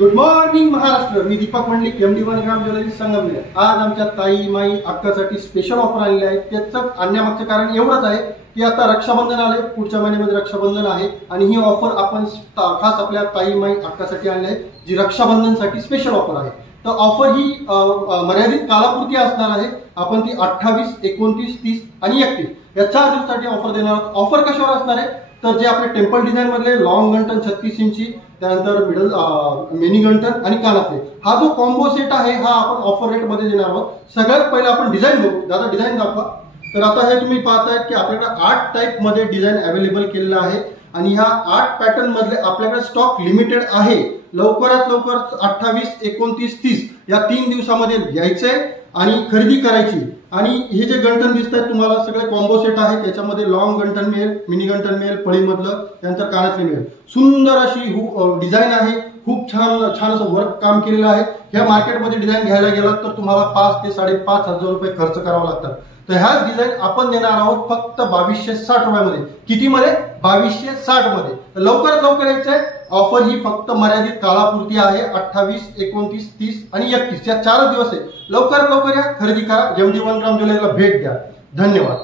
Good morning Maharashtra. मी Deepak Mandlik, MD1 gram jewellery Sangamner. आज आमच्या ताई माई अक्कासाठी स्पेशल ऑफर आलेली आहे। त्याचं आणण्यामागचं कारण एवढंच आहे की आता रक्षाबंधन आले, पुढच्या महिन्यामध्ये रक्षाबंधन आहे आणि ही ऑफर आपण खास आपल्या ताई माई अक्कासाठी आणली आहे, जी रक्षाबंधनसाठी स्पेशल ऑफर आहे। तर ऑफर ही मर्यादित कालापुरती असणार आहे। आपण ती 28, 29, 30 आणि 31 या 4 दिवसासाठी ऑफर देणार आहोत। ऑफर कशावर असणार आहे तर जे आपले टेम्पल डिझाइन मधले लॉंग गंटन 36 इंची, त्यानंतर मिडल मिनी गंटन आणि कानातले, हा जो कॉम्बो सेट आहे हा आपण ऑफर रेट मध्ये देणार आहोत। सगळ्यात पहिले आपण डिझाइन बघू। दादा डिझाइन दाखवा। तर आता हे तुम्ही पाहताय की आपल्याकडे 8 टाइप मध्ये डिझाइन अवेलेबल केलेला आहे आणि ह्या 8 पॅटर्न मधले आपल्याकडे स्टॉक लिमिटेड आहे। लवकरात लवकर 28, 29, 30 या 3 दिवसामध्ये घ्यायचे आणि खरेदी करायची। आणि हे जे गंटन दिसत आहेत तुम्हाला सगळे कॉम्बो सेट आहे। त्याच्यामध्ये लॉंग गंटन मिळेल, मिनी गंटन मिळेल, पळीमधलं, त्यानंतर कानातले मिळेल। सुंदर अशी डिझाइन आहे, खूप छान असं वर्क काम केलेलं आहे। ह्या मार्केटमध्ये डिझाइन घ्यायला गेलात तर तुम्हाला 5 ते 5.5 हजार रुपये खर्च करावा लागतात। तर ह्या डिझाइन आपण देणार आहोत फक्त 2260 रुपयामध्ये। किती मध्ये? 2260 मध्ये। लवकरात लवकर यायचंय। ऑफर ही फक्त मर्यादित कालापुरती आहे। 28, 29, 30 आणि 31 या 4 दिवस आहे। लवकरात लवकर या, खरेदी करा, MD1 ग्राम ज्वेलरीला भेट द्या। धन्यवाद।